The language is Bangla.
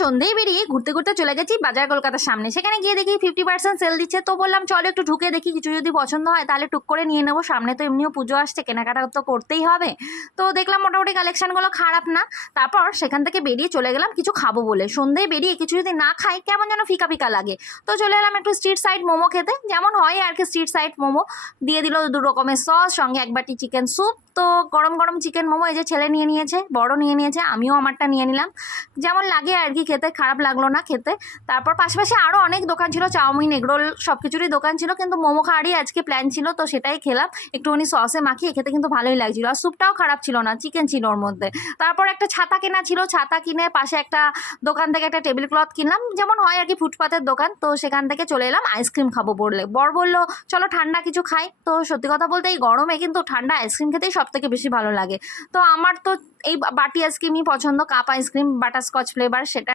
সন্ধ্যেই বেরিয়ে ঘুরতে ঘুরতে চলে গেছি বাজার কলকাতার সামনে। সেখানে গিয়ে দেখি 50% সেল দিচ্ছে, তো বললাম চলো একটু ঢুকে দেখি, কিছু যদি পছন্দ হয় তাহলে টুক করে নিয়ে নেবো, সামনে তো এমনিও পুজো আসছে, কেনাকাটা তো করতেই হবে। তো দেখলাম মোটামুটি কালেকশনগুলো খারাপ না। তারপর সেখান থেকে বেরিয়ে চলে গেলাম কিছু খাবো বলে। সন্ধ্যেয় বেরিয়ে কিছু যদি না খাই কেমন যেন ফিকা ফিকা লাগে। তো চলে এলাম একটু স্ট্রিট সাইড মোমো খেতে, যেমন হয় আর কি। স্ট্রিট সাইড মোমো দিয়ে দিল 2 রকমের সস, সঙ্গে এক বাটি চিকেন স্যুপ। তো গরম গরম চিকেন মোমো এই যে ছেলে নিয়ে নিয়েছে, বড় নিয়ে নিয়েছে, আমিও আমারটা নিয়ে নিলাম। যেমন লাগে আর কি খেতে, খারাপ লাগলো না খেতে। তারপর পাশাপাশি আরও অনেক দোকান ছিল, চাউমিন এগরোল সব কিছুরই দোকান ছিল, কিন্তু মোমো খাওয়ারই আজকে প্ল্যান ছিল, তো সেটাই খেলাম। একটুখানি সসে মাখিয়ে খেতে কিন্তু ভালোই লাগছিল, আর স্যুপটাও খারাপ ছিল না, চিকেন ছিল ওর মধ্যে। তারপর একটা ছাতা কেনা ছিল, ছাতা কিনে পাশে একটা দোকান থেকে একটা টেবিল ক্লথ কিনলাম, যেমন হয় আর কি ফুটপাতের দোকান। তো সেখান থেকে চলে এলাম আইসক্রিম খাবো বললে, বর বললো চলো ঠান্ডা কিছু খাই। তো সত্যি কথা বলতে এই গরমে কিন্তু ঠান্ডা আইসক্রিম খেতেই সব থেকে বেশি ভালো লাগে। তো আমার তো এই বাটি আইসক্রিমই পছন্দ, কাপ আইসক্রিম বাটারস্কচ ফ্লেভার, সেটা